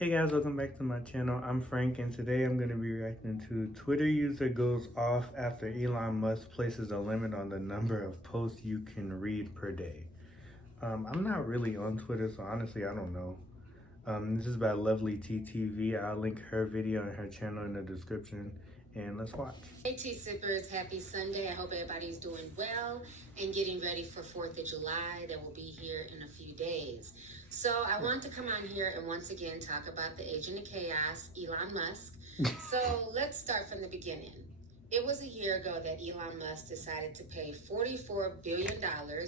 Hey guys, welcome back to my channel. I'm Frank and today I'm going to be reacting to Twitter user goes off after Elon Musk places a limit on the number of posts you can read per day. I'm not really on Twitter, so honestly I don't know. This is by Lovely TTV. I'll link her video and her channel in the description and let's watch. Hey Tea Sippers, happy Sunday. I hope everybody's doing well and getting ready for 4th of July that will be here in a few days. So I want to come on here and once again talk about the agent of chaos, Elon Musk. So let's start from the beginning. It was a year ago that Elon Musk decided to pay $44 billion.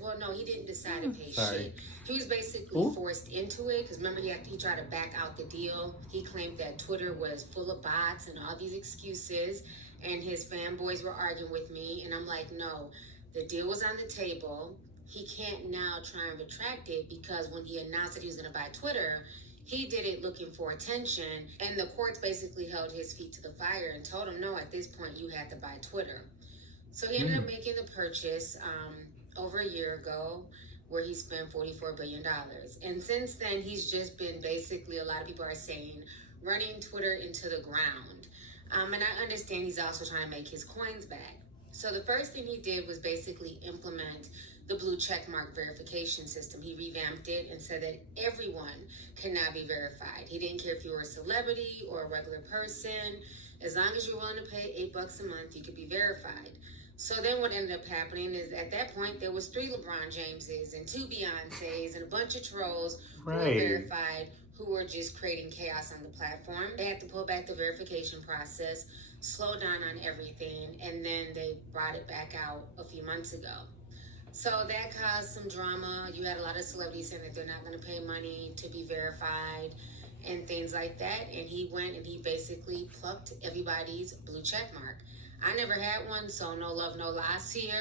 Well, no, he didn't decide to pay shit. He was basically forced into it because remember he tried to back out the deal. He claimed that Twitter was full of bots and all these excuses, and his fanboys were arguing with me, and I'm like, no, the deal was on the table. He can't now try and retract it because when he announced that he was going to buy Twitter, he did it looking for attention, and the courts basically held his feet to the fire and told him, no, at this point you had to buy Twitter. So he ended up making the purchase over a year ago where he spent $44 billion. And since then, he's just been basically, a lot of people are saying, running Twitter into the ground. And I understand he's also trying to make his coins back. So the first thing he did was basically implement the blue checkmark verification system. He revamped it and said that everyone can now be verified. He didn't care if you were a celebrity or a regular person. As long as you're willing to pay $8 a month, you could be verified. So then what ended up happening is at that point, there was 3 LeBron Jameses and 2 Beyoncés and a bunch of trolls who were verified, who were just creating chaos on the platform. They had to pull back the verification process, slow down on everything, and then they brought it back out a few months ago. So that caused some drama. You had a lot of celebrities saying that they're not going to pay money to be verified and things like that. And he went and he basically plucked everybody's blue check mark. I never had one, so no love, no loss here.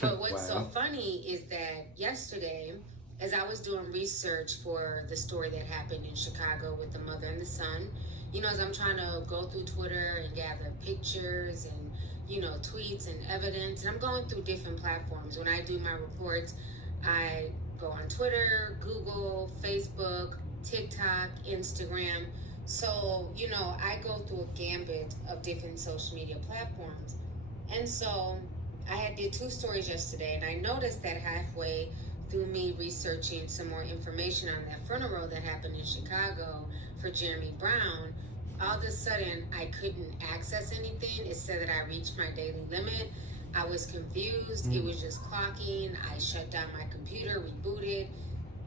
But what's so funny is that yesterday, as I was doing research for the story that happened in Chicago with the mother and the son, you know, as I'm trying to go through Twitter and gather pictures and, you know, tweets and evidence, and I'm going through different platforms. When I do my reports, I go on Twitter, Google, Facebook, TikTok, Instagram. So, you know, I go through a gambit of different social media platforms. And so I did 2 stories yesterday, and I noticed that halfway through me researching some more information on that funeral that happened in Chicago for Jeremy Brown, all of a sudden I couldn't access anything. It said that I reached my daily limit. I was confused. It was just clocking. I shut down my computer, rebooted,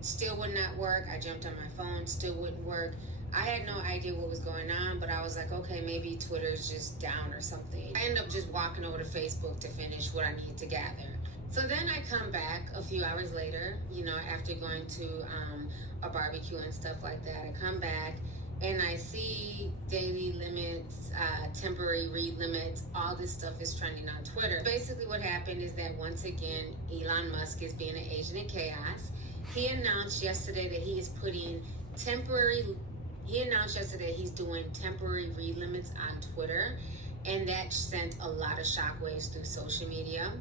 still would not work. I jumped on my phone, still wouldn't work. I had no idea what was going on, but I was like, okay, maybe Twitter's just down or something. I ended up just walking over to Facebook to finish what I needed to gather. So then I come back a few hours later, you know, after going to a barbecue and stuff like that. I come back and I see daily limits, temporary read limits, all this stuff is trending on Twitter. Basically what happened is that once again, Elon Musk is being an agent of chaos. He announced yesterday that he's doing temporary read limits on Twitter, and that sent a lot of shockwaves through social media.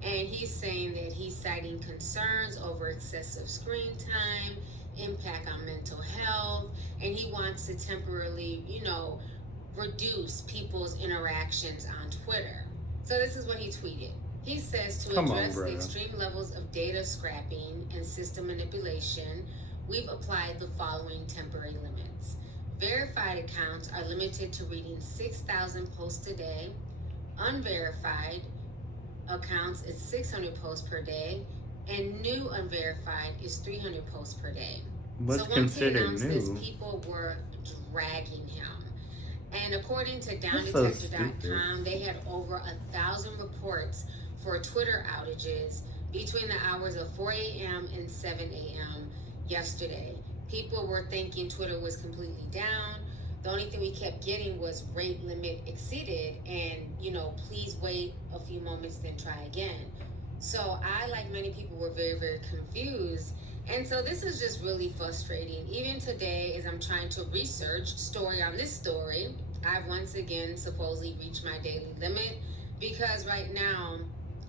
And he's saying that he's citing concerns over excessive screen time, impact on mental health, and he wants to temporarily, you know, reduce people's interactions on Twitter. So this is what he tweeted. He says, to address the extreme levels of data scrapping and system manipulation, we've applied the following temporary limits. Verified accounts are limited to reading 6,000 posts a day. Unverified accounts is 600 posts per day, and new unverified is 300 posts per day. What's so once he considered announced new? this, people were dragging him. And according to downdetector.com, they had over 1,000 reports for Twitter outages between the hours of 4 a.m. and 7 a.m. yesterday. People were thinking Twitter was completely down. The only thing we kept getting was rate limit exceeded, and, you know, please wait a few moments, then try again. So I, like many people, were very, very confused. And so this is just really frustrating. Even today, as I'm trying to research story on this story, I've once again supposedly reached my daily limit because right now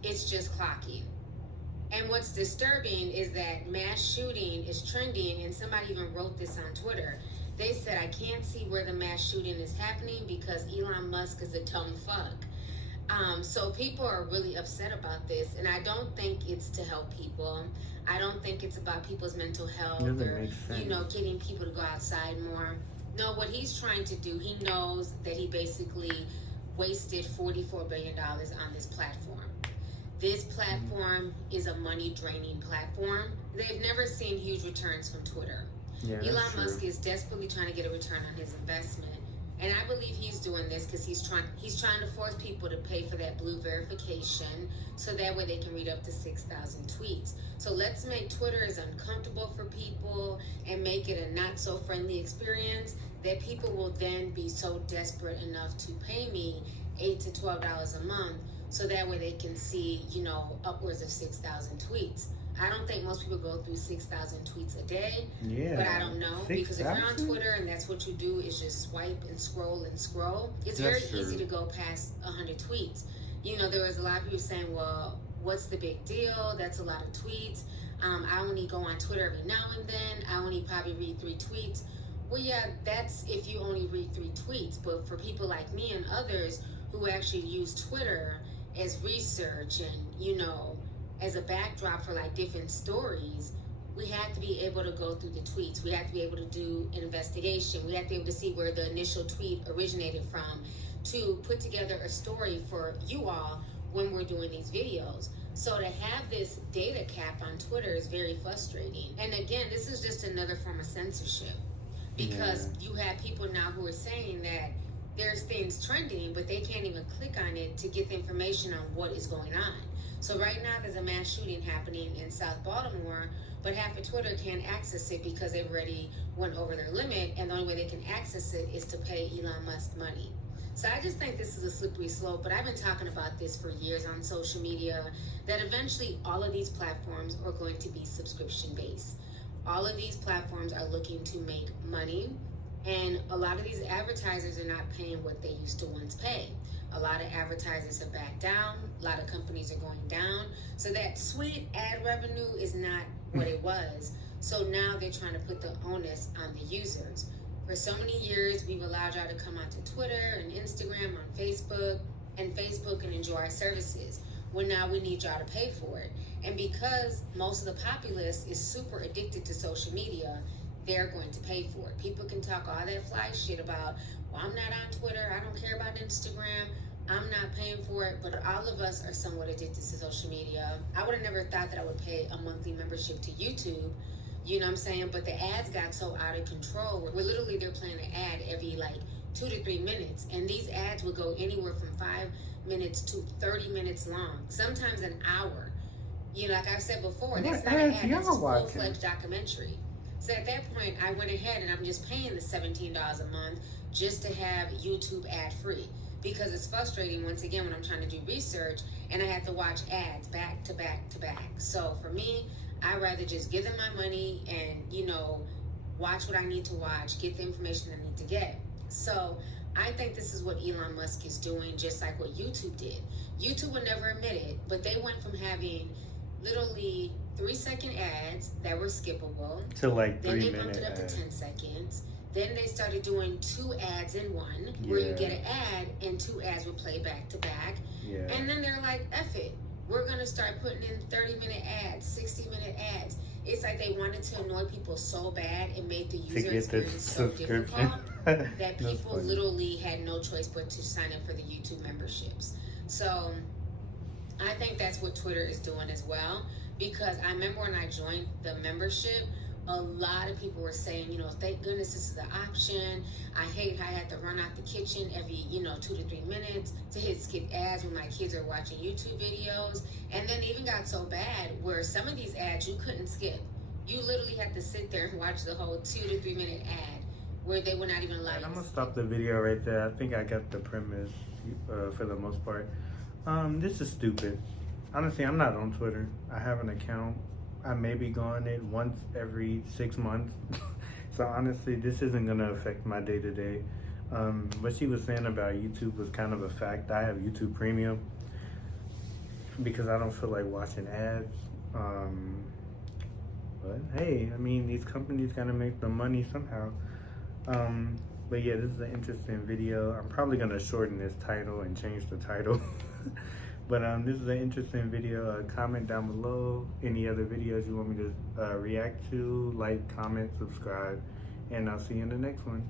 it's just clocking. And what's disturbing is that mass shooting is trending, and somebody even wrote this on Twitter, They said, I can't see where the mass shooting is happening because Elon Musk is a dumb fuck. So people are really upset about this, and I don't think it's to help people. I don't think it's about people's mental health or, getting people to go outside more. No, what he's trying to do, he knows that he basically wasted $44 billion on this platform. This platform is a money draining platform. They've never seen huge returns from Twitter. Yeah, Elon Musk is desperately trying to get a return on his investment. And I believe he's doing this because he's trying to force people to pay for that blue verification so that way they can read up to 6,000 tweets. So let's make Twitter as uncomfortable for people and make it a not so friendly experience that people will then be so desperate enough to pay me $8 to $12 a month so that way they can see, upwards of 6,000 tweets. I don't think most people go through 6,000 tweets a day, but I don't know. 6, because if you're on Twitter and that's what you do is just swipe and scroll, it's very easy to go past 100 tweets. There was a lot of people saying, well, what's the big deal? That's a lot of tweets. I only go on Twitter every now and then. I only probably read 3 tweets. Well, yeah, that's if you only read 3 tweets. But for people like me and others who actually use Twitter as research and, as a backdrop for like different stories, we have to be able to go through the tweets. We have to be able to do an investigation. We have to be able to see where the initial tweet originated from to put together a story for you all when we're doing these videos. So to have this data cap on Twitter is very frustrating. And again, this is just another form of censorship because you have people now who are saying that there's things trending, but they can't even click on it to get the information on what is going on. So right now there's a mass shooting happening in South Baltimore, but half of Twitter can't access it because they've already went over their limit, and the only way they can access it is to pay Elon Musk money. So I just think this is a slippery slope, but I've been talking about this for years on social media, that eventually all of these platforms are going to be subscription-based. All of these platforms are looking to make money, and a lot of these advertisers are not paying what they used to once pay. A lot of advertisers have backed down. A lot of companies are going down. So that sweet ad revenue is not what it was. So now they're trying to put the onus on the users. For so many years, we've allowed y'all to come onto Twitter and Instagram, on Facebook, and enjoy our services. Well, now we need y'all to pay for it. And because most of the populace is super addicted to social media, they're going to pay for it. People can talk all that fly shit about, well, I'm not on Twitter, I don't care about Instagram, I'm not paying for it, but all of us are somewhat addicted to social media. I would have never thought that I would pay a monthly membership to YouTube, you know what I'm saying? But the ads got so out of control, where literally they're playing an ad every 2 to 3 minutes, and these ads would go anywhere from 5 minutes to 30 minutes long, sometimes an hour. Like I said before, that's not an ad, that's a full-fledged documentary. So at that point, I went ahead and I'm just paying the $17 a month just to have YouTube ad-free, because it's frustrating, once again, when I'm trying to do research and I have to watch ads back to back to back. So for me, I'd rather just give them my money and, watch what I need to watch, get the information I need to get. So I think this is what Elon Musk is doing, just like what YouTube did. YouTube would never admit it, but they went from having literally 3-second ads that were skippable to 3 then they minute bumped it up ads. to 10 seconds. Then they started doing 2 ads in one, where you get an ad and 2 ads would play back to back. And then they're like, F it, we're gonna start putting in 30-minute ads, 60-minute ads. It's like they wanted to annoy people so bad and made the user experience so difficult that people literally had no choice but to sign up for the YouTube memberships. So I think that's what Twitter is doing as well, because I remember when I joined the membership, a lot of people were saying, thank goodness this is the option. I hate how I had to run out the kitchen every, 2 to 3 minutes to hit skip ads when my kids are watching YouTube videos. And then it even got so bad where some of these ads you couldn't skip. You literally had to sit there and watch the whole 2 to 3 minute ad where they were not even allowed. I'm gonna stop the video right there. I think I got the premise for the most part. This is stupid. Honestly, I'm not on Twitter. I have an account. I may be going it once every 6 months. So honestly, this isn't gonna affect my day to day. What she was saying about YouTube was kind of a fact. I have YouTube Premium because I don't feel like watching ads. But hey, these companies gotta make the money somehow. But yeah, this is an interesting video. I'm probably gonna shorten this title and change the title. But this is an interesting video. Comment down below any other videos you want me to react to. Like, comment, subscribe, and I'll see you in the next one.